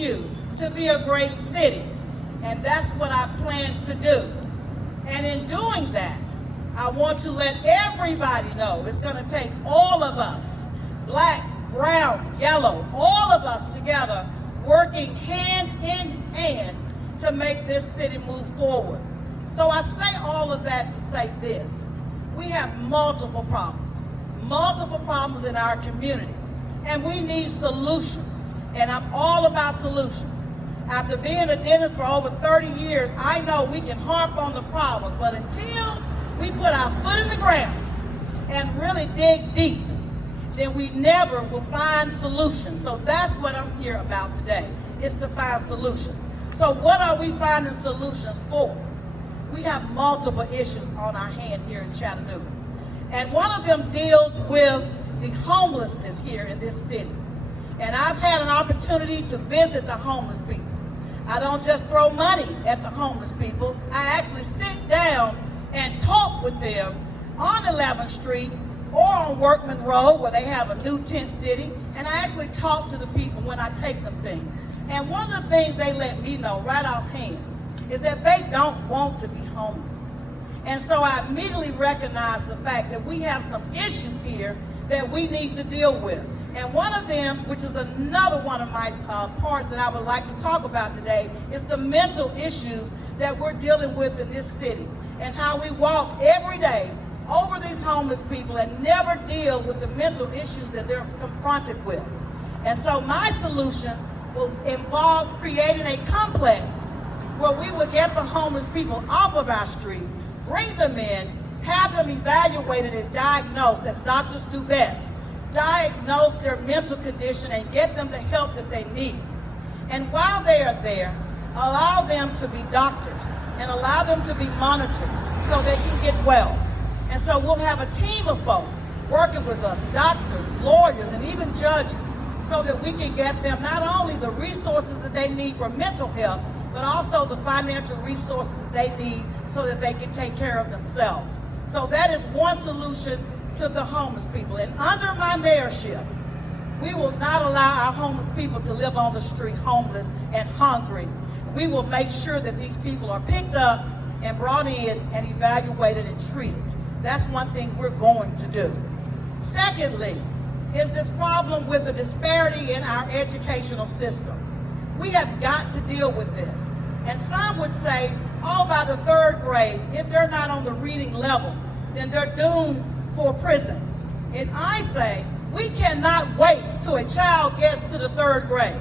continue to be a great city. And that's what I plan to do. And in doing that, I want to let everybody know it's going to take all of us, black, brown, yellow, all of us together, working hand in hand to make this city move forward. So I say all of that to say this. We have multiple problems in our community, and we need solutions. And I'm all about solutions. After being a dentist for over 30 years, I know we can harp on the problems, but until we put our foot in the ground and really dig deep, then we never will find solutions. So that's what I'm here about today, is to find solutions. So what are we finding solutions for? We have multiple issues on our hand here in Chattanooga. And one of them deals with the homelessness here in this city. And I've had an opportunity to visit the homeless people. I don't just throw money at the homeless people. I actually sit down and talk with them on 11th Street or on Workman Road, where they have a new tent city, and I actually talk to the people when I take them things. And one of the things they let me know right offhand is that they don't want to be homeless. And so I immediately recognize the fact that we have some issues here that we need to deal with. And one of them, which is another one of my parts that I would like to talk about today, is the mental issues that we're dealing with in this city, and how we walk every day over these homeless people and never deal with the mental issues that they're confronted with. And so my solution will involve creating a complex where we will get the homeless people off of our streets, bring them in, have them evaluated and diagnosed, as doctors do best, diagnose their mental condition and get them the help that they need. And while they are there, allow them to be doctored and allow them to be monitored so they can get well. And so we'll have a team of folk working with us, doctors, lawyers, and even judges, so that we can get them not only the resources that they need for mental health, but also the financial resources that they need so that they can take care of themselves. So that is one solution to the homeless people. And under my mayorship, we will not allow our homeless people to live on the street homeless and hungry. We will make sure that these people are picked up and brought in and evaluated and treated. That's one thing we're going to do. Secondly, is this problem with the disparity in our educational system. We have got to deal with this. And some would say, oh, by the third grade, if they're not on the reading level, then they're doomed for prison. And I say, we cannot wait till a child gets to the third grade.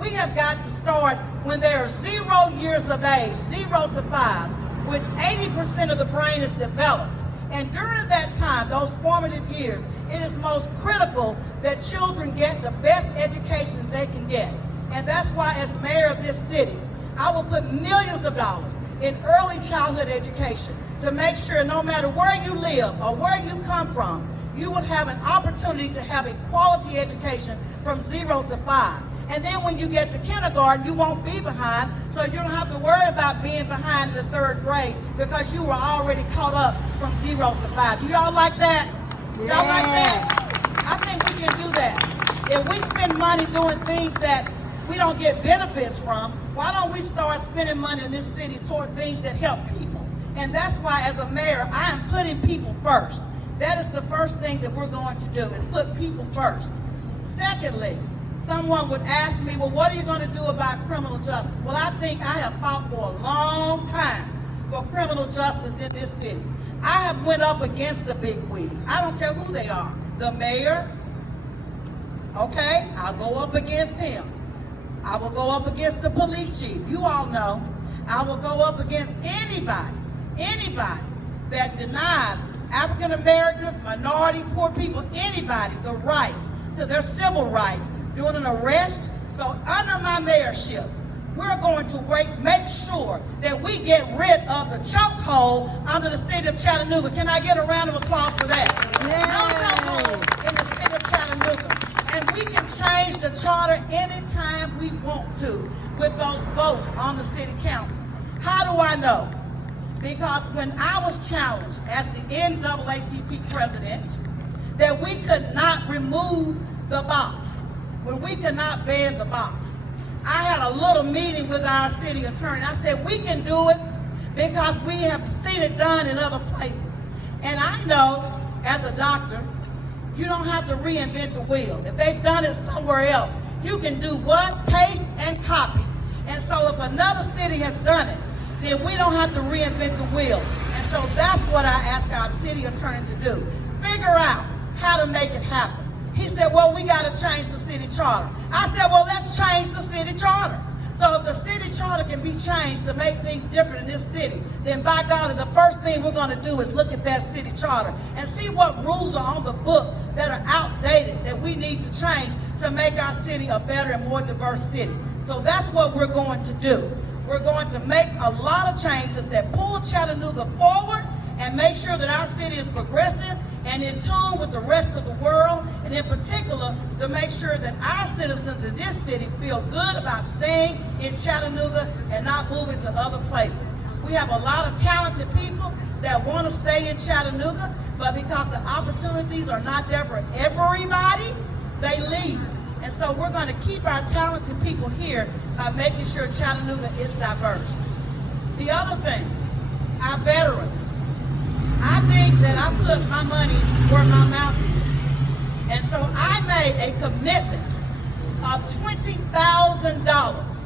We have got to start when they are 0 years of age, 0 to 5, which 80% of the brain is developed. And during that time, those formative years, it is most critical that children get the best education they can get. And that's why, as mayor of this city, I will put millions of dollars in early childhood education to make sure no matter where you live or where you come from, you will have an opportunity to have a quality education from 0 to 5. And then when you get to kindergarten, you won't be behind, so you don't have to worry about being behind in the third grade because you were already caught up from 0 to 5. Do y'all like that? Yeah. Y'all like that? I think we can do that. If we spend money doing things that we don't get benefits from, why don't we start spending money in this city toward things that help people? And that's why, as a mayor, I am putting people first. That is the first thing that we're going to do, is put people first. Secondly, someone would ask me, well, what are you going to do about criminal justice? Well, I think I have fought for a long time for criminal justice in this city. I have went up against the big wigs. I don't care who they are. The mayor, okay, I'll go up against him. I will go up against the police chief. You all know. I will go up against anybody that denies African Americans, minority, poor people, anybody, the right to their civil rights during an arrest. So under my mayorship, we're going to make sure that we get rid of the chokehold under the city of Chattanooga. Can I get a round of applause for that? Yeah. No chokehold in the city of Chattanooga. And we can change the charter anytime we want to with those votes on the city council. How do I know? Because when I was challenged as the NAACP president that we could not remove the box, when we could not ban the box, I had a little meeting with our city attorney. I said, we can do it because we have seen it done in other places. And I know, as a doctor, you don't have to reinvent the wheel. If they've done it somewhere else, you can do what? Paste and copy. And so if another city has done it, then we don't have to reinvent the wheel. And so that's what I asked our city attorney to do. Figure out how to make it happen. He said, well, we got to change the city charter. I said, well, let's change the city charter. So if the city charter can be changed to make things different in this city, then by golly, the first thing we're going to do is look at that city charter and see what rules are on the book that are outdated that we need to change to make our city a better and more diverse city. So that's what we're going to do. We're going to make a lot of changes that pull Chattanooga forward and make sure that our city is progressive and in tune with the rest of the world, and in particular, to make sure that our citizens in this city feel good about staying in Chattanooga and not moving to other places. We have a lot of talented people that want to stay in Chattanooga, but because the opportunities are not there for everybody, they leave. And so we're going to keep our talented people here by making sure Chattanooga is diverse. The other thing, our veterans. I think that I put my money where my mouth is. And so I made a commitment of $20,000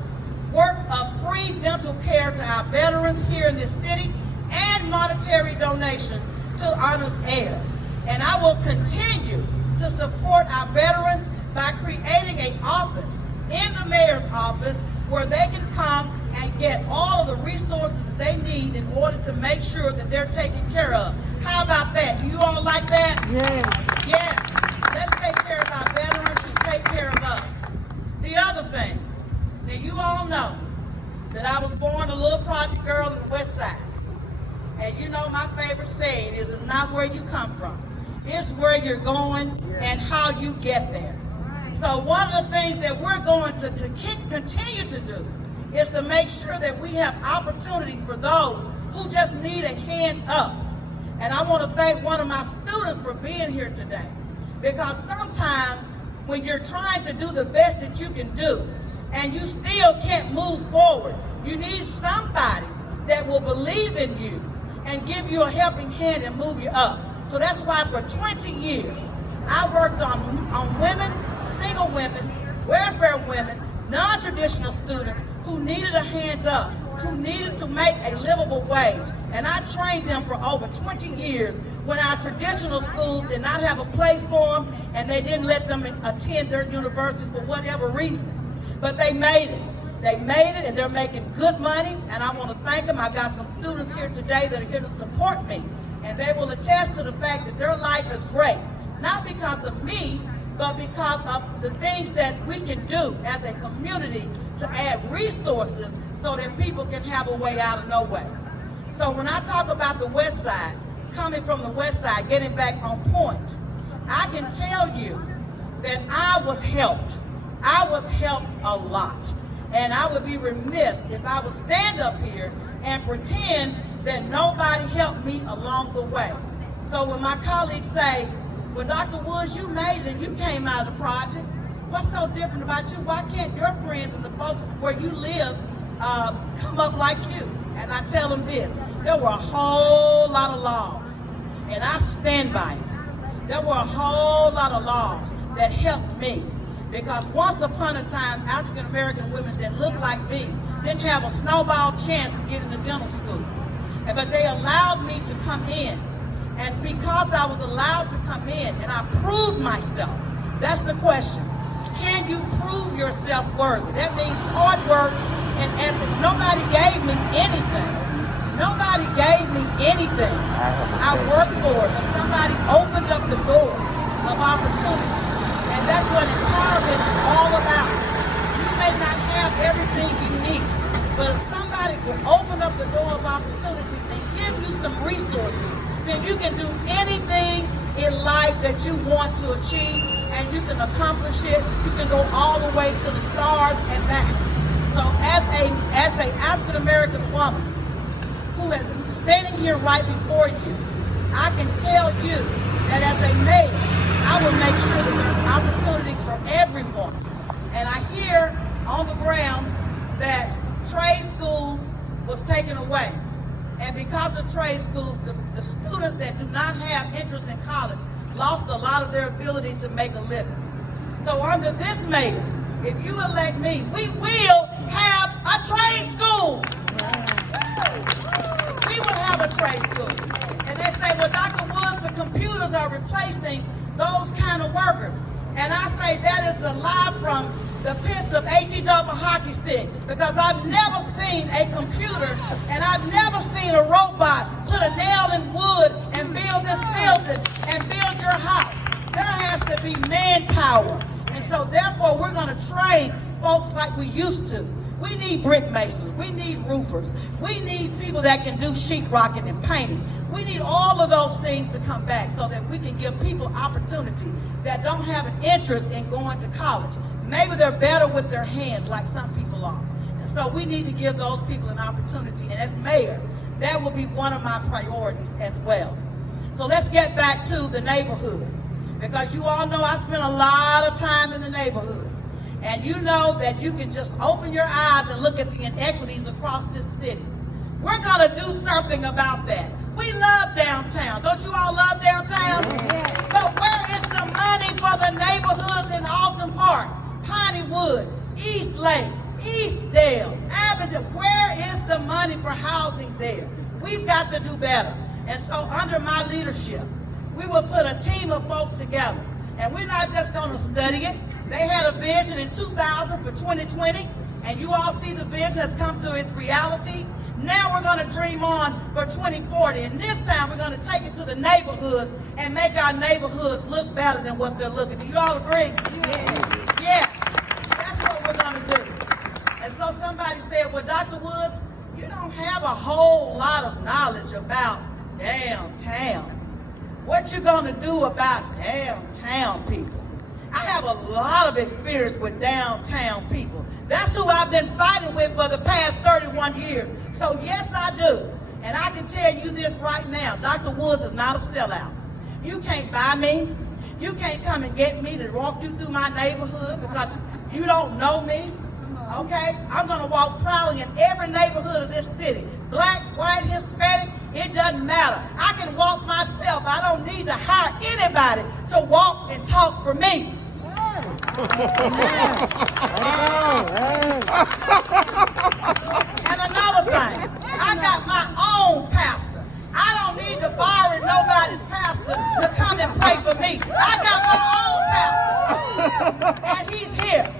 worth of free dental care to our veterans here in this city and monetary donation to Honors Air. And I will continue to support our veterans by creating an office in the mayor's office where they can come and get all of the resources that they need in order to make sure that they're taken care of. How about that? Do you all like that? Yes. Yes. Let's take care of our veterans and take care of us. The other thing, now you all know that I was born a little project girl in the West Side. And you know my favorite saying is, it's not where you come from. It's where you're going and how you get there. So one of the things that we're going to continue to do is to make sure that we have opportunities for those who just need a hand up. And I want to thank one of my students for being here today. Because sometimes when you're trying to do the best that you can do and you still can't move forward, you need somebody that will believe in you and give you a helping hand and move you up. So that's why for 20 years, I worked on women, single women, welfare women, non-traditional students who needed a hand up, who needed to make a livable wage. And I trained them for over 20 years when our traditional schools did not have a place for them and they didn't let them attend their universities for whatever reason. But they made it. They made it and they're making good money, and I want to thank them. I've got some students here today that are here to support me, and they will attest to the fact that their life is great. Not because of me, but because of the things that we can do as a community to add resources so that people can have a way out of no way. So when I talk about the West Side, coming from the West Side, getting back on point, I can tell you that I was helped. I was helped a lot. And I would be remiss if I would stand up here and pretend that nobody helped me along the way. So when my colleagues say, well, Dr. Woods, you made it and you came out of the project. What's so different about you? Why can't your friends and the folks where you live come up like you? And I tell them this, there were a whole lot of laws, and I stand by it. There were a whole lot of laws that helped me, because once upon a time, African American women that looked like me didn't have a snowball chance to get into dental school. But they allowed me to come in. And because I was allowed to come in and I proved myself, that's the question. Can you prove yourself worthy? That means hard work and ethics. Nobody gave me anything. Nobody gave me anything. I worked for it, but somebody opened up the door of opportunity. And that's what empowerment is all about. You may not have everything you need, but if somebody will open up the door of opportunity and give you some resources, then you can do anything in life that you want to achieve, and you can accomplish it. You can go all the way to the stars and back. So as a African American woman who is standing here right before you, I can tell you that as a mayor, I will make sure that there's opportunities for everyone. And I hear on the ground trade schools was taken away. And because of trade schools, the students that do not have interest in college lost a lot of their ability to make a living. So under this mayor, if you elect me, we will have a trade school. We will have a trade school. And they say, well, Dr. Woods, the computers are replacing those kind of workers. And I say that is a lie from the pits of H-E-double hockey stick, because I've never seen a computer and I've never seen a robot put a nail in wood and build this building and build your house. There has to be manpower. And so therefore we're going to train folks like we used to. We need brick masons, we need roofers, we need people that can do sheetrocking and painting. We need all of those things to come back so that we can give people opportunity that don't have an interest in going to college. Maybe they're better with their hands like some people are. And so we need to give those people an opportunity. And as mayor, that will be one of my priorities as well. So let's get back to the neighborhoods, because you all know I spend a lot of time in the neighborhoods. And you know that you can just open your eyes and look at the inequities across this city. We're going to do something about that. We love downtown. Don't you all love downtown? Yeah. But where is the money for the neighborhoods in Alton Park, Pineywood, East Lake, Eastdale, Abingdon? Where is the money for housing there? We've got to do better. And so under my leadership, we will put a team of folks together. And we're not just going to study it. They had a vision in 2000 for 2020, and you all see the vision has come to its reality. Now we're going to dream on for 2040, and this time we're going to take it to the neighborhoods and make our neighborhoods look better than what they're looking. Do you all agree? Yes. That's what we're going to do. And so somebody said, well, Dr. Woods, you don't have a whole lot of knowledge about downtown. What you going to do about downtown people? I have a lot of experience with downtown people. That's who I've been fighting with for the past 31 years. So yes, I do. And I can tell you this right now, Dr. Woods is not a sellout. You can't buy me. You can't come and get me to walk you through my neighborhood because you don't know me. Okay? I'm going to walk proudly in every neighborhood of this city. Black, white, Hispanic, it doesn't matter. I can walk myself. I don't need to hire anybody to walk and talk for me. And another thing, I got my own pastor. I don't need to borrow nobody's pastor to come and pray for me. I got my own pastor, and he's here.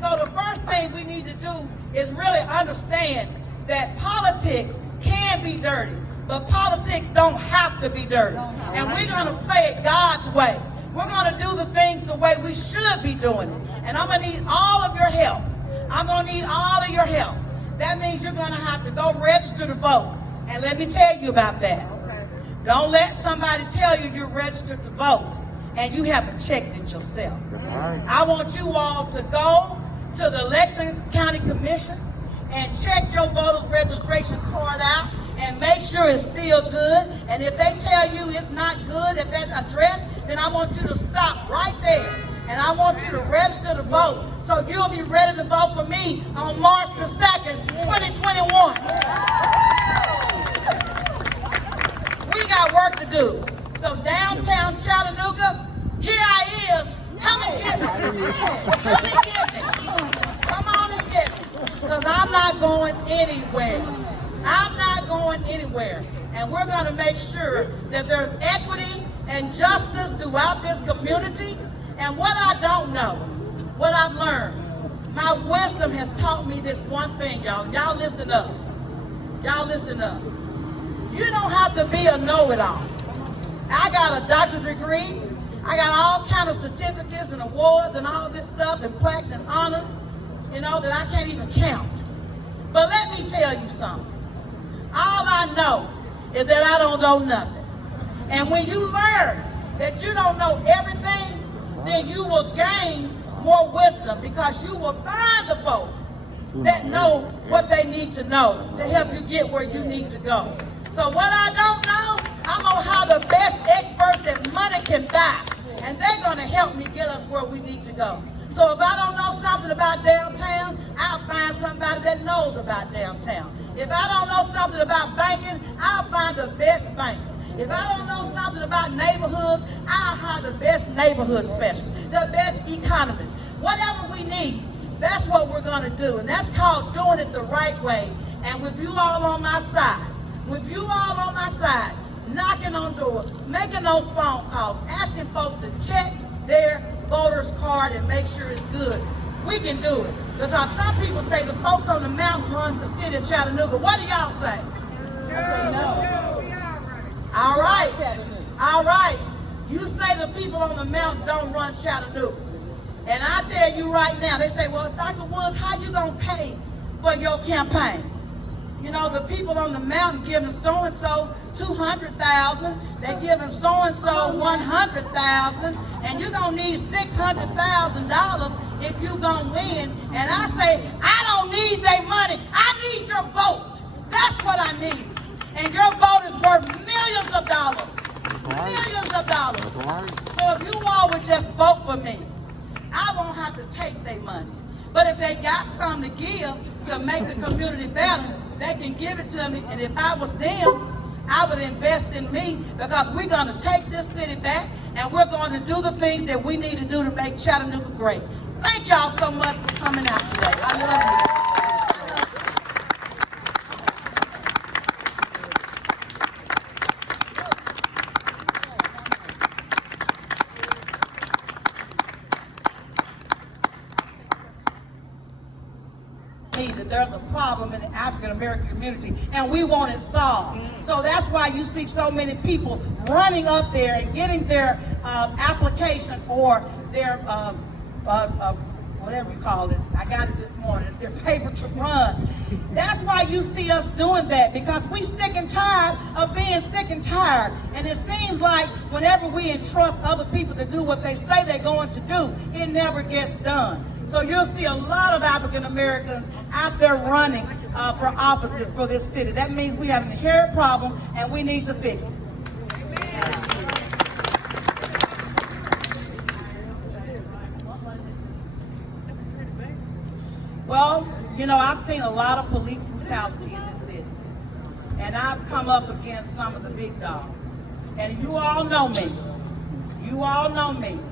So the first thing we need to do is really understand that politics can be dirty, but politics don't have to be dirty. And we're going to play it God's way. We're going to do the things the way we should be doing it. And I'm going to need all of your help. I'm going to need all of your help. That means you're going to have to go register to vote. And let me tell you about that. Don't let somebody tell you you're registered to vote and you haven't checked it yourself. I want you all to go to the Election County Commission and check your voter's registration card out and make sure it's still good. And if they tell you it's not good at that address, then I want you to stop right there. And I want you to register to vote so you'll be ready to vote for me on March the 2nd, 2021. We got work to do. So downtown Chattanooga, here I is. Come and get me. Come and get me. Come on and get me. Because I'm not going anywhere. I'm not going anywhere. And we're going to make sure that there's equity and justice throughout this community. And what I don't know, what I've learned, my wisdom has taught me this one thing, y'all. Y'all listen up. Y'all listen up. You don't have to be a know-it-all. I got a doctorate degree. I got all kind of certificates and awards and all this stuff and plaques and honors, you know, that I can't even count. But let me tell you something. All I know is that I don't know nothing. And when you learn that you don't know everything, then you will gain more wisdom because you will find the folk that know what they need to know to help you get where you need to go. So what I don't know, I'm going to hire the best experts that money can buy. And they're going to help me get us where we need to go. So if I don't know something about downtown, I'll find somebody that knows about downtown. If I don't know something about banking, I'll find the best banker. If I don't know something about neighborhoods, I'll hire the best neighborhood specialist, the best economist. Whatever we need, that's what we're going to do. And that's called doing it the right way. And with you all on my side, knocking on doors, making those phone calls, asking folks to check their voter's card and make sure it's good, we can do it. Because some people say the folks on the mountain run the city of Chattanooga. What do y'all say? No. All right. You say the people on the mountain don't run Chattanooga. And I tell you right now, they say, well, Dr. Woods, how you going to pay for your campaign? You know, the people on the mountain giving so-and-so $200,000, they're giving so-and-so $100,000, and you're going to need $600,000 if you're going to win. And I say, I don't need their money. I need your vote. That's what I need. And your vote is worth millions of dollars. Millions of dollars. So if you all would just vote for me, I won't have to take their money. But if they got something to give to make the community better, they can give it to me. And if I was them, I would invest in me, because we're going to take this city back and we're going to do the things that we need to do to make Chattanooga great. Thank y'all so much for coming out today. I love you. That there's a problem in the African American community and we want it solved. So that's why you see so many people running up there and getting their application or their whatever you call it. I got it this morning, their paper to run. That's why you see us doing that, because we sick and tired of being sick and tired. And it seems like whenever we entrust other people to do what they say they're going to do, it never gets done. So you'll see a lot of African Americans out there running for offices for this city. That means we have an inherent problem and we need to fix it. Well, you know, I've seen a lot of police brutality in this city. And I've come up against some of the big dogs. And you all know me.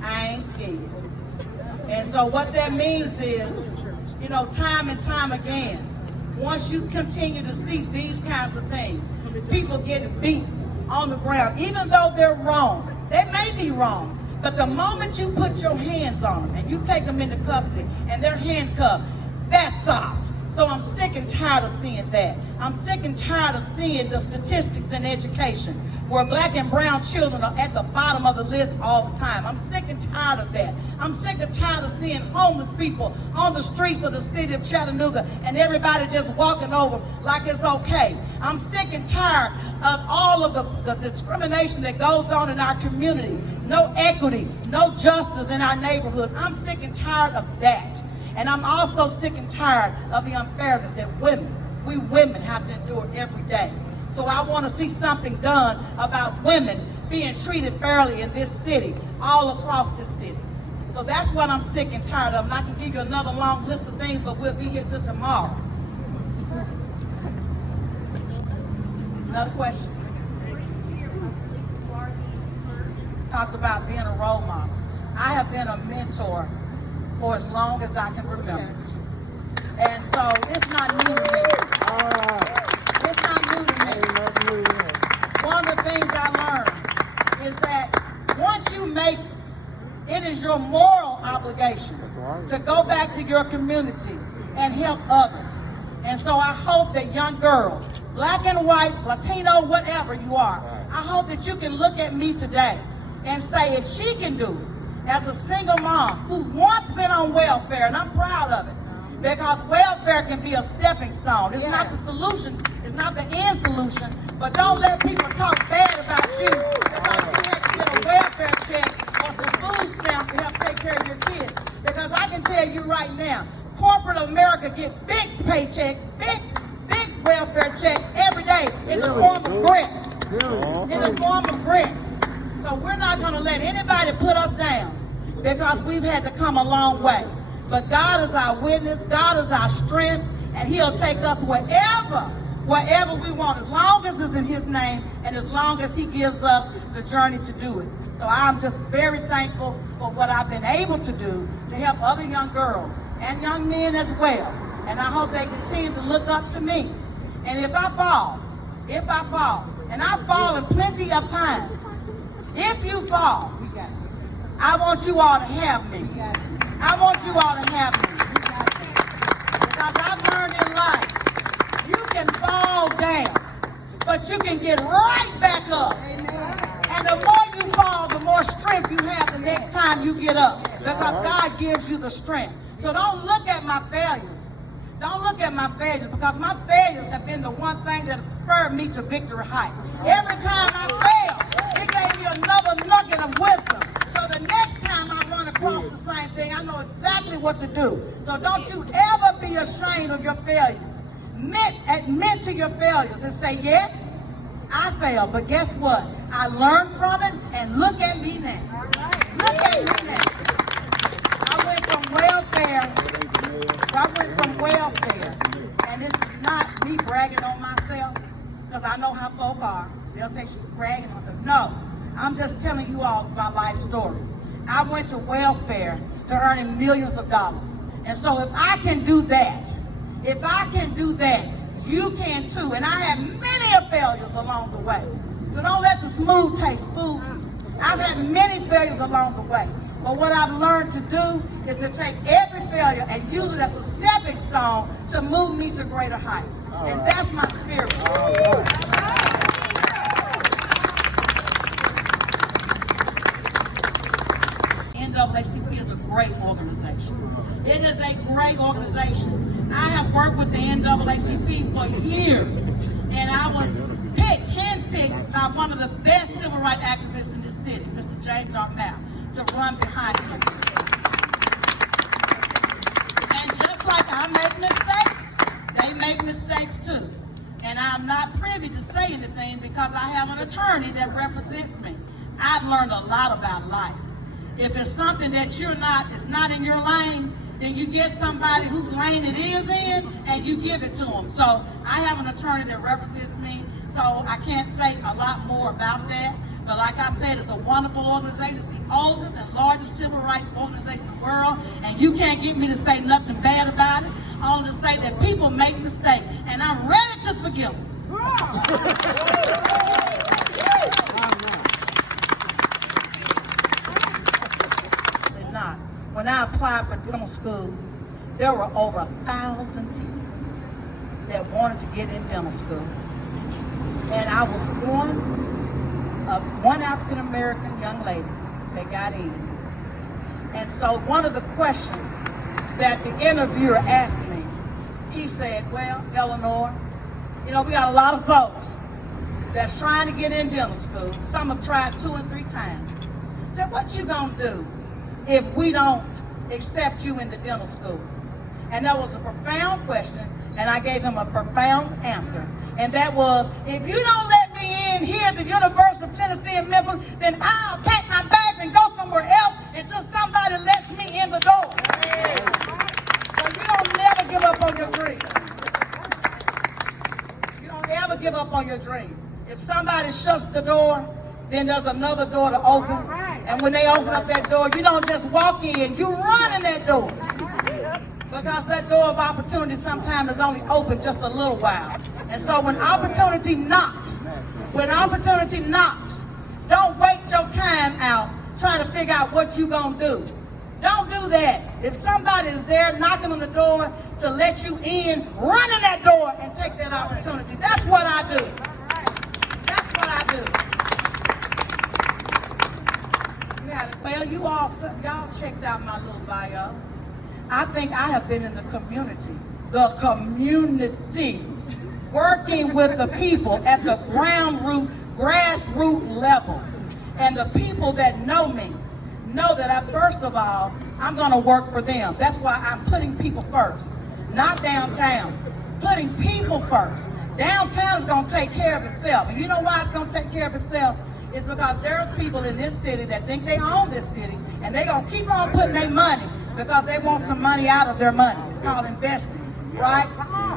I ain't scared. And so what that means is, you know, time and time again, once you continue to see these kinds of things, people getting beat on the ground, even though they're wrong, they may be wrong, but the moment you put your hands on them and you take them into custody and they're handcuffed, that stops. So I'm sick and tired of seeing that. I'm sick and tired of seeing the statistics in education where black and brown children are at the bottom of the list all the time. I'm sick and tired of that. I'm sick and tired of seeing homeless people on the streets of the city of Chattanooga and everybody just walking over like it's okay. I'm sick and tired of all of the discrimination that goes on in our community. No equity, no justice in our neighborhoods. I'm sick and tired of that. And I'm also sick and tired of the unfairness that we women have to endure every day. So I want to see something done about women being treated fairly in this city, all across this city. So that's what I'm sick and tired of. And I can give you another long list of things, but we'll be here till tomorrow. Another question. Talked about being a role model. I have been a mentor for as long as I can remember. And so it's not new to me. It's not new to me. One of the things I learned is that once you make it, it is your moral obligation to go back to your community and help others. And so I hope that young girls, black and white, Latino, whatever you are, I hope that you can look at me today and say, if she can do it, as a single mom who's once been on welfare, and I'm proud of it, because welfare can be a stepping stone. It's not the solution, it's not the end solution, but don't let people talk bad about you because you had to get a welfare check or some food stamp to help take care of your kids. Because I can tell you right now, corporate America get big paychecks, big welfare checks every day in the form of grants. So we're not going to let anybody put us down. because we've had to come a long way. But God is our witness, God is our strength, and he'll take us wherever we want, as long as it's in his name and as long as he gives us the journey to do it. So I'm just very thankful for what I've been able to do to help other young girls and young men as well. And I hope they continue to look up to me. And if I fall, and I've fallen plenty of times, if you fall, I want you all to have me. I want you all to have me. Because I've learned in life, you can fall down, but you can get right back up. And the more you fall, the more strength you have the next time you get up. Because God gives you the strength. So don't look at my failures. Don't look at my failures, because my failures have been the one thing that spurred me to victory height. Every time I fail, it gave me another nugget of wisdom. So the next time I run across the same thing, I know exactly what to do. So don't you ever be ashamed of your failures. Admit to your failures and say, yes, I failed, but guess what? I learned from it, and look at me now. Look at me now. I went from welfare, and this is not me bragging on myself, because I know how folk are. They'll say she's bragging on herself. No, I'm just telling you all my life story. I went to welfare to earning millions of dollars. And so if I can do that, you can too. And I had many failures along the way. So don't let the smooth taste fool you. I've had many failures along the way. But what I've learned to do is to take every failure and use it as a stepping stone to move me to greater heights. And that's my spirit. NAACP is a great organization. It is a great organization. I have worked with the NAACP for years, and I was handpicked by one of the best civil rights activists in this city, Mr. James R. Mount, to run behind me. And just like I make mistakes, they make mistakes too. And I'm not privy to say anything because I have an attorney that represents me. I've learned a lot about life. If it's something that is not in your lane, then you get somebody whose lane it is in and you give it to them. So I have an attorney that represents me, so I can't say a lot more about that. But like I said, it's a wonderful organization. It's the oldest and largest civil rights organization in the world, and you can't get me to say nothing bad about it. I only say that people make mistakes, and I'm ready to forgive them. When I applied for dental school, there were over 1,000 people that wanted to get in dental school. And I was one African-American young lady that got in. And so one of the questions that the interviewer asked me, he said, well, Elenora, we got a lot of folks that's trying to get in dental school. Some have tried 2 and 3 times. I said, what you gonna do if we don't accept you in the dental school? And that was a profound question, and I gave him a profound answer. And that was, if you don't let me in here at the University of Tennessee in Memphis, then I'll pack my bags and go somewhere else until somebody lets me in the door. So you don't never give up on your dream. You don't ever give up on your dream. If somebody shuts the door, then there's another door to open. And when they open up that door, you don't just walk in, you run in that door. Because that door of opportunity sometimes is only open just a little while. And so when opportunity knocks, don't wait your time out trying to figure out what you're going to do. Don't do that. If somebody is there knocking on the door to let you in, run in that door and take that opportunity. That's what I do. That's what I do. Well, y'all checked out my little bio. I think I have been in the community, working with the people at the grassroots level. And the people that know me know that first of all, I'm gonna work for them. That's why I'm putting people first, not downtown. Putting people first. Downtown is gonna take care of itself. And you know why it's gonna take care of itself? is because there's people in this city that think they own this city, and they're going to keep on putting their money because they want some money out of their money. It's called investing, right?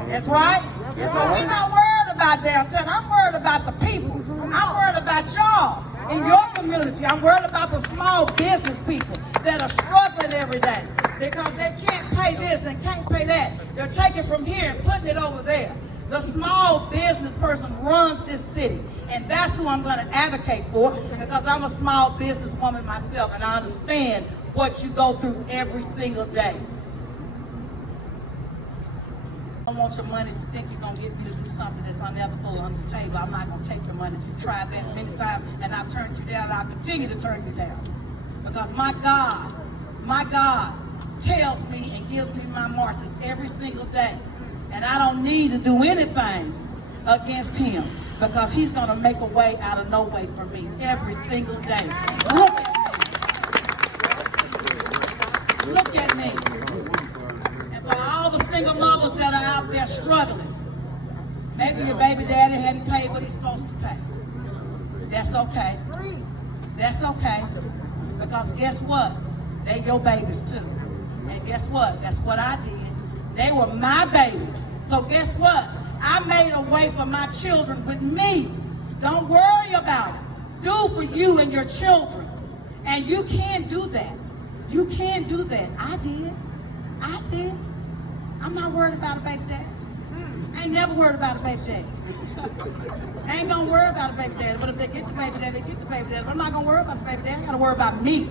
That's right. And so we're not worried about downtown. I'm worried about the people. I'm worried about y'all in your community. I'm worried about the small business people that are struggling every day because they can't pay this and can't pay that. They're taking from here and putting it over there. The small business person runs this city, and that's who I'm going to advocate for because I'm a small business woman myself, and I understand what you go through every single day. I don't want your money if you think you're going to get me to do something that's unethical under the table. I'm not going to take your money. If you've tried that many times and I've turned you down, I'll continue to turn you down. Because my God tells me and gives me my marches every single day. And I don't need to do anything against him because he's going to make a way out of no way for me every single day. Look at me. Look at me. And for all the single mothers that are out there struggling, maybe your baby daddy hadn't paid what he's supposed to pay. That's okay. That's okay. Because guess what? They your babies too. And guess what? That's what I did. They were my babies. So guess what? I made a way for my children with me. Don't worry about it. Do for you and your children. And you can do that. You can do that. I did. I did. I'm not worried about a baby daddy. I ain't never worried about a baby daddy. I ain't gonna worry about a baby daddy. But if they get the baby daddy, they get the baby daddy. But I'm not gonna worry about the baby daddy. I gotta worry about me.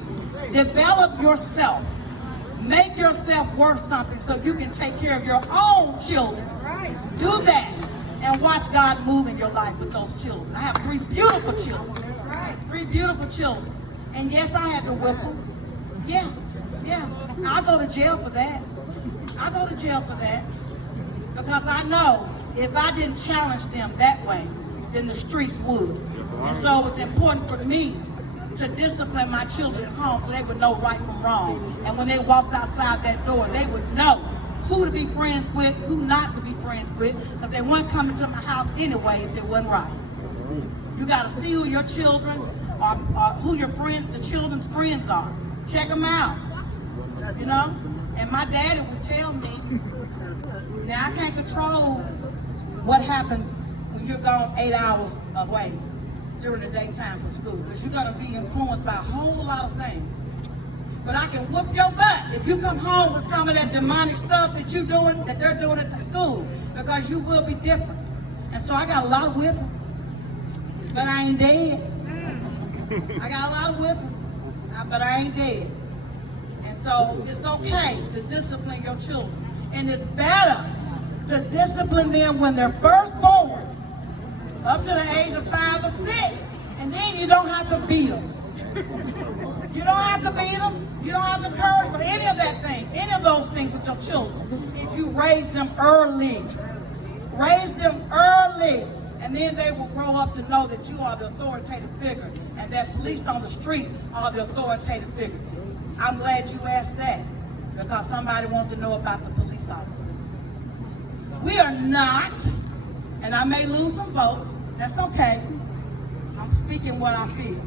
Develop yourself. Make yourself worth something so you can take care of your own children. Do that and watch God move in your life with those children. I have 3 beautiful children. 3 beautiful children. And yes, I had to whip them. Yeah. I'll go to jail for that. I'll go to jail for that. Because I know if I didn't challenge them that way, then the streets would. And so it's important for me to discipline my children at home so they would know right from wrong. And when they walked outside that door, they would know who to be friends with, who not to be friends with, because they weren't coming to my house anyway if they wasn't right. You got to see who your children are, who your friends, the children's friends are. Check them out, you know? And my daddy would tell me, now I can't control what happened when you're gone 8 hours away during the daytime from school, because you're going to be influenced by a whole lot of things. But I can whoop your butt if you come home with some of that demonic stuff that you're doing, that they're doing at the school, because you will be different. And so I got a lot of whippings, but I ain't dead. I got a lot of whippings, but I ain't dead. And so it's okay to discipline your children. And it's better to discipline them when they're first born, up to the age of 5 or 6, and then you don't have to beat them. You don't have to beat them. You don't have to curse or any of that thing, any of those things with your children. If you raise them early, and then they will grow up to know that you are the authoritative figure, and that police on the street are the authoritative figure. I'm glad you asked that, because somebody wants to know about the police officers. We are not, and I may lose some votes, that's okay. I'm speaking what I feel.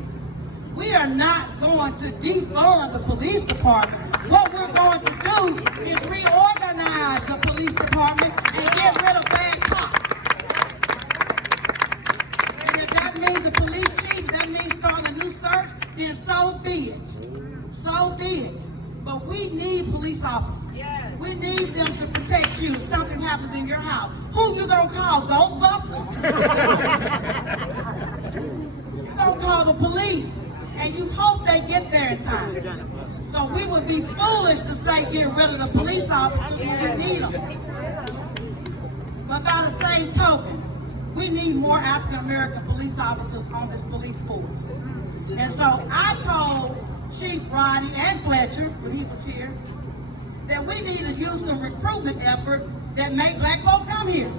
We are not going to defund the police department. What we're going to do is reorganize the police department and get rid of bad cops. And if that means the police chief, that means starting a new search, then so be it. So be it. But we need police officers. We need them to protect you if something happens in your house. Who you gonna call? Ghostbusters? You're gonna call the police, and you hope they get there in time. So we would be foolish to say get rid of the police officers when we need them. But by the same token, we need more African American police officers on this police force. And so I told Chief Roddy and Fletcher, when he was here, that we need to use some recruitment effort that make black folks come here.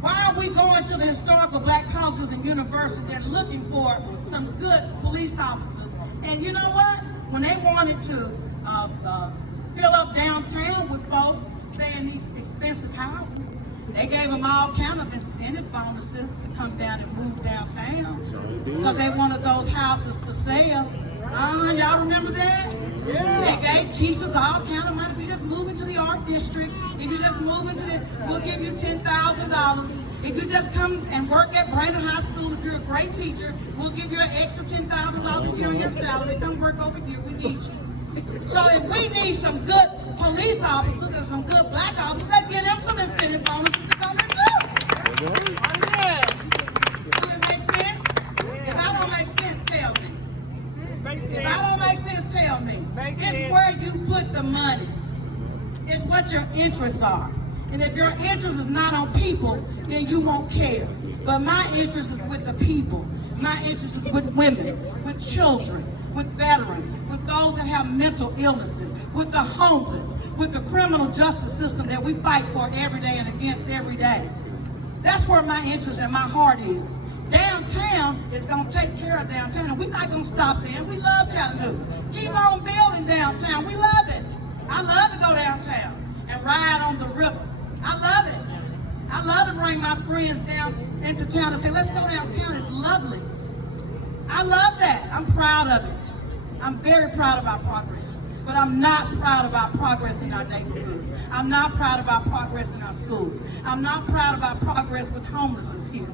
Why are we going to the historical black colleges and universities and looking for some good police officers? And you know what? When they wanted to fill up downtown with folks to stay in these expensive houses, They gave them all kind of incentive bonuses to come down and move downtown because they wanted those houses to sell. Y'all remember that? Yeah. They gave teachers all kind of money. If you just move into the art district, if you just move into the, we'll give you $10,000. If you just come and work at Brandon High School, if you're a great teacher, we'll give you an extra $10,000 a year on your salary. Come work over here. We need you. So if we need some good police officers and some good black officers, let's give them some incentive bonuses to come in too. Does it make sense? If I don't make sense, tell me. If I don't make sense, tell me. It's where you put the money. It's what your interests are. And if your interest is not on people, then you won't care. But my interest is with the people. My interest is with women, with children, with veterans, with those that have mental illnesses, with the homeless, with the criminal justice system that we fight for every day and against every day. That's where my interest and my heart is. Downtown is going to take care of downtown. We're not going to stop there. We love Chattanooga. Keep on building downtown. We love it. I love to go downtown and ride on the river. I love it. I love to bring my friends down into town and say, let's go downtown. It's lovely. I love that. I'm proud of it. I'm very proud of our progress. But I'm not proud of our progress in our neighborhoods. I'm not proud of our progress in our schools. I'm not proud of our progress with homelessness here.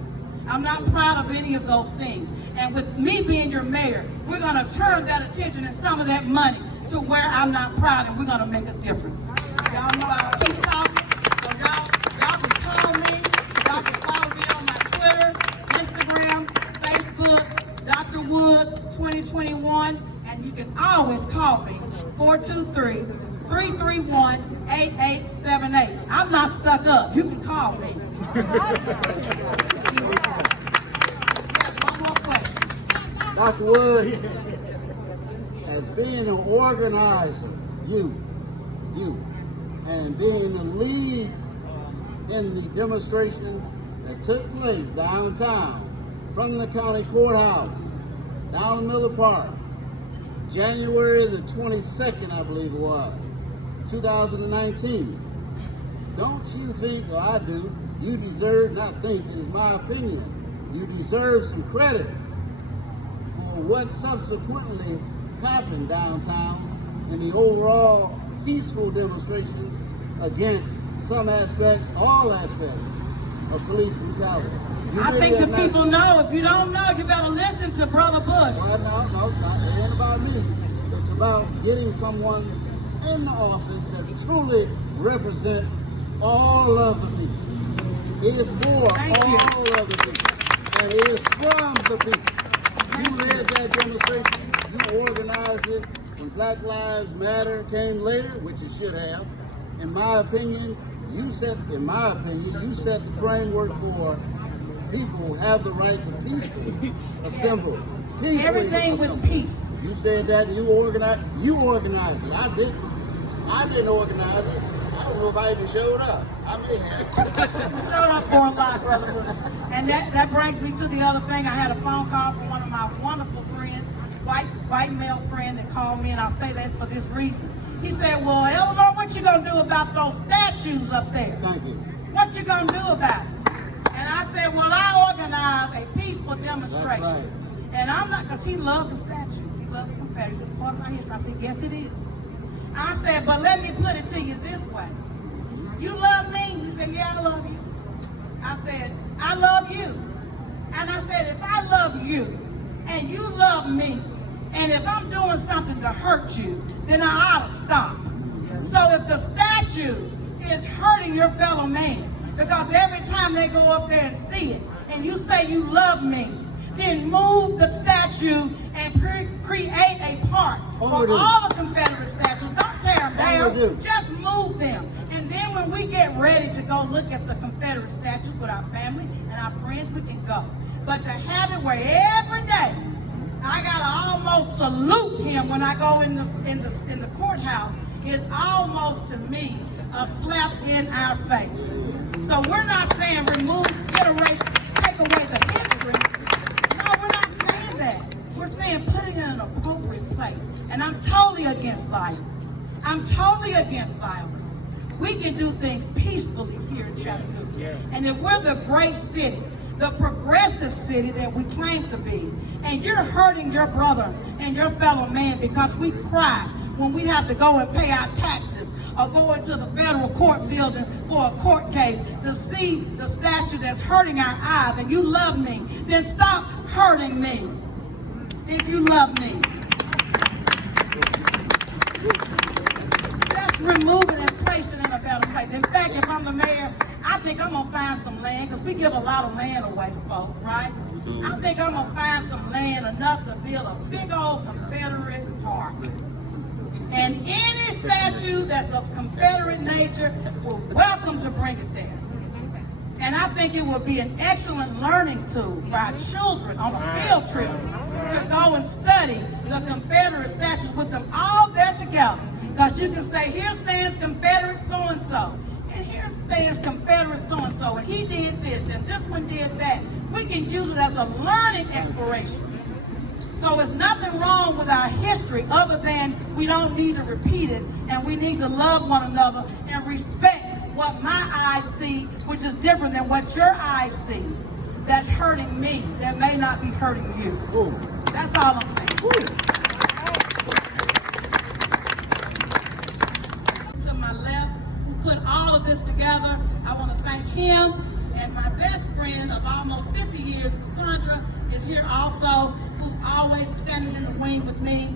I'm not proud of any of those things. And with me being your mayor, we're going to turn that attention and some of that money to where I'm not proud, and we're going to make a difference. Y'all know I'll keep talking. So y'all can call me. Y'all can follow me on my Twitter, Instagram, Facebook, Dr. Woods 2021, and you can always call me 423-331-8878. I'm not stuck up. You can call me. One more question. Dr. Woods, as being an organizer, you, and being the lead in the demonstration that took place downtown from the county courthouse down to Miller Park, January the 22nd, I believe it was, 2019. Don't you think, or I do, you deserve, not think, it is my opinion, you deserve some credit for what subsequently happened downtown in the overall peaceful demonstration against some aspects, all aspects of police brutality. I think the people know. If you don't know, you better listen to Brother Bush. Well, no, it ain't about me. It's about getting someone in the office that truly represents all of the people. It is for all of the people. And it is from the people. You led that demonstration. You organized it. When Black Lives Matter came later, which it should have, in my opinion, you set the framework for people who have the right to peacefully assemble. Yes. Everything with peace. You said that you organized it. I didn't organize it. I don't know if I even showed up. I may have. Showed up for a lot, Brother Bush. And that brings me to the other thing. I had a phone call from one of my wonderful friends, white male friend that called me, and I'll say that for this reason. He said, well, Elenora, what you gonna do about those statues up there? Thank you. What you gonna do about it? And I said, well, I organize a peaceful demonstration. That's right. And I'm not, because he loved the statues. He loved the Confederacy. It's part of my history. I said, yes, it is. I said, but let me put it to you this way. You love me? You said, yeah, I love you. I said, I love you. And I said, if I love you and you love me, and if I'm doing something to hurt you, then I ought to stop. So if the statues is hurting your fellow man, because every time they go up there and see it, and you say you love me, then move the statue and create a park for all the Confederate statues. Don't tear them down, just move them. And then when we get ready to go look at the Confederate statues with our family and our friends, we can go. But to have it where every day, I gotta almost salute him when I go in the courthouse, is almost to me a slap in our face. So we're not saying take away the history. No, we're not saying that. We're saying put it in an appropriate place. And I'm totally against violence. I'm totally against violence. we can do things peacefully here in Chattanooga. And if we're the great city, the progressive city that we claim to be, and you're hurting your brother and your fellow man because we cry when we have to go and pay our taxes or go into the federal court building for a court case to see the statue that's hurting our eyes, and you love me, then stop hurting me if you love me. Let's remove it and place it in a better place. In fact, if I'm the mayor, I think I'm gonna find some land, because we give a lot of land away to folks, right? I think I'm gonna find some land enough to build a big old Confederate park. And any statue that's of Confederate nature, we're welcome to bring it there. And I think it would be an excellent learning tool for our children on a field trip to go and study the Confederate statues with them all there together. Because you can say, here stands Confederate so-and-so, and here stands Confederate so-and-so, and he did this, and this one did that. We can use it as a learning exploration. So there's nothing wrong with our history other than we don't need to repeat it, and we need to love one another and respect what my eyes see, which is different than what your eyes see. That's hurting me, that may not be hurting you. Ooh. That's all I'm saying. Ooh. To my left, who put all of this together, I want to thank him. And my best friend of almost 50 years, Cassandra, is here also, who's always standing in the wing with me.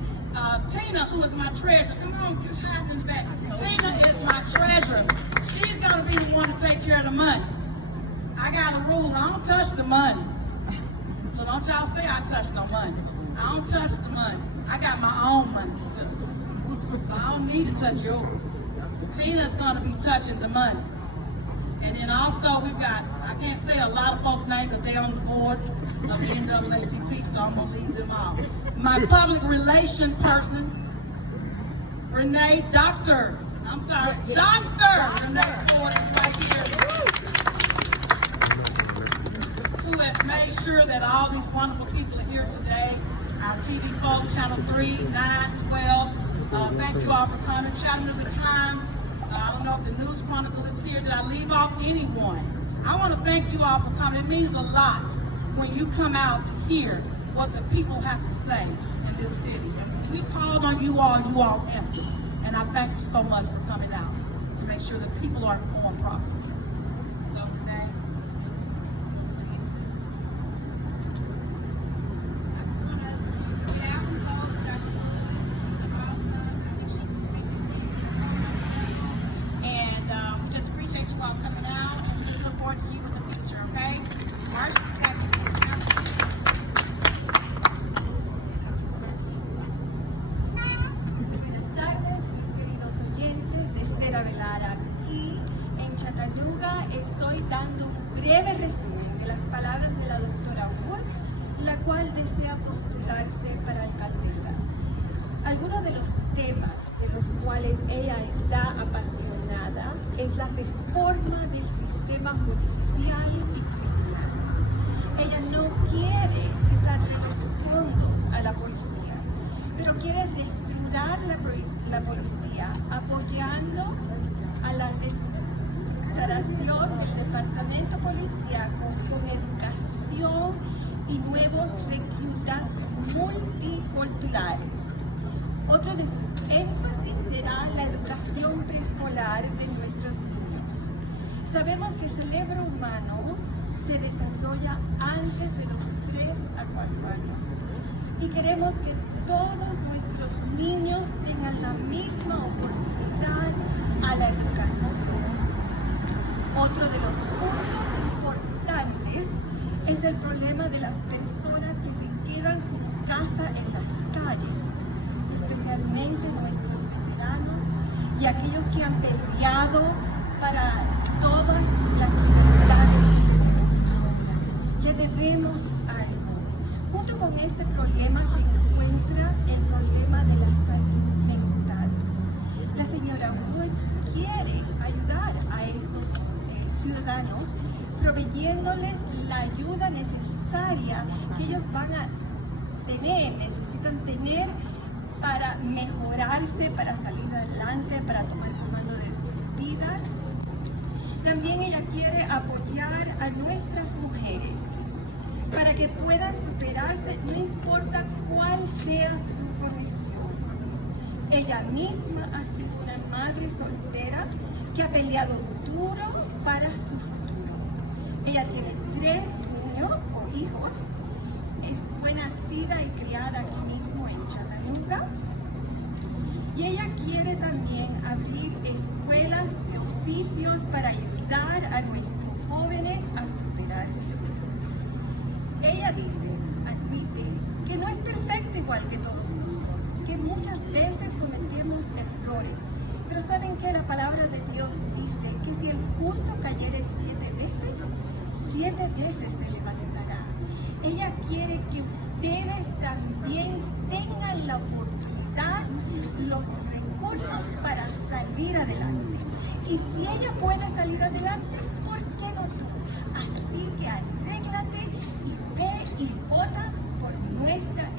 Tina, who is my treasurer, come on, just hiding in the back. Tina is my treasurer. She's going to be the one to take care of the money. I got a rule, I don't touch the money. So don't y'all say I touch no money. I don't touch the money. I got my own money to touch. So I don't need to touch yours. Tina's going to be touching the money. And then also we've got, I can't say a lot of folks' names because they're on the board of the NAACP, so I'm going to leave them off. My public relation person, Dr. Renee Ford is right here, who has made sure that all these wonderful people are here today. Our TV folks, Channel 3, 9, 12, thank you all for coming. Chattanooga Times, I don't know if the News Chronicle is here. Did I leave off anyone? I want to thank you all for coming. It means a lot when you come out to hear what the people have to say in this city. And when we called on you all answered. And I thank you so much for coming out to make sure that people are informed properly. So, Renee. I just want us to get out and go. And we just appreciate you all coming out, and we just look forward to you in the future, okay? March 2nd. Aquí en Chattanooga estoy dando un breve resumen de las palabras de la doctora Woods, la cual desea postularse para alcaldesa. Algunos de los temas de los cuales ella está apasionada es la reforma del sistema judicial y criminal. Ella no quiere quitarle los fondos a la policía, pero quiere reestructurar la policía apoyando a la reestructuración del departamento policíaco con educación y nuevos reclutas multiculturales. Otro de sus énfasis será la educación preescolar de nuestros niños. Sabemos que el cerebro humano se desarrolla antes de los 3 a 4 años y queremos que todos nuestros niños tengan la misma oportunidad a la educación. Otro de los puntos importantes es el problema de las personas que se quedan sin casa en las calles, especialmente nuestros veteranos y aquellos que han peleado para todas las libertades que tenemos ahora. Le debemos algo. Junto con este problema se encuentra el problema de la salud mental. La señora Woods quiere ayudar a estos ciudadanos proveyéndoles la ayuda necesaria que ellos van a necesitan tener para mejorarse, para salir adelante, para tomar el comando de sus vidas. También ella quiere apoyar a nuestras mujeres para que puedan superarse, no importa cuál sea su condición. Ella misma ha sido una madre soltera que ha peleado duro para su futuro. Ella tiene 3 niños o hijos, fue nacida y criada aquí mismo en Chattanooga. Y ella quiere también abrir escuelas de oficios para ayudar a nuestros jóvenes a superarse. Ella admite que no es perfecta igual que todos nosotros, que muchas veces cometemos errores. Pero ¿saben qué? La palabra de Dios dice que si el justo cayere 7 veces, 7 veces se levantará. Ella quiere que ustedes también tengan la oportunidad, los recursos para salir adelante. Y si ella puede salir adelante, ¿por qué no tú? Así que arréglate y ve y vota por nuestra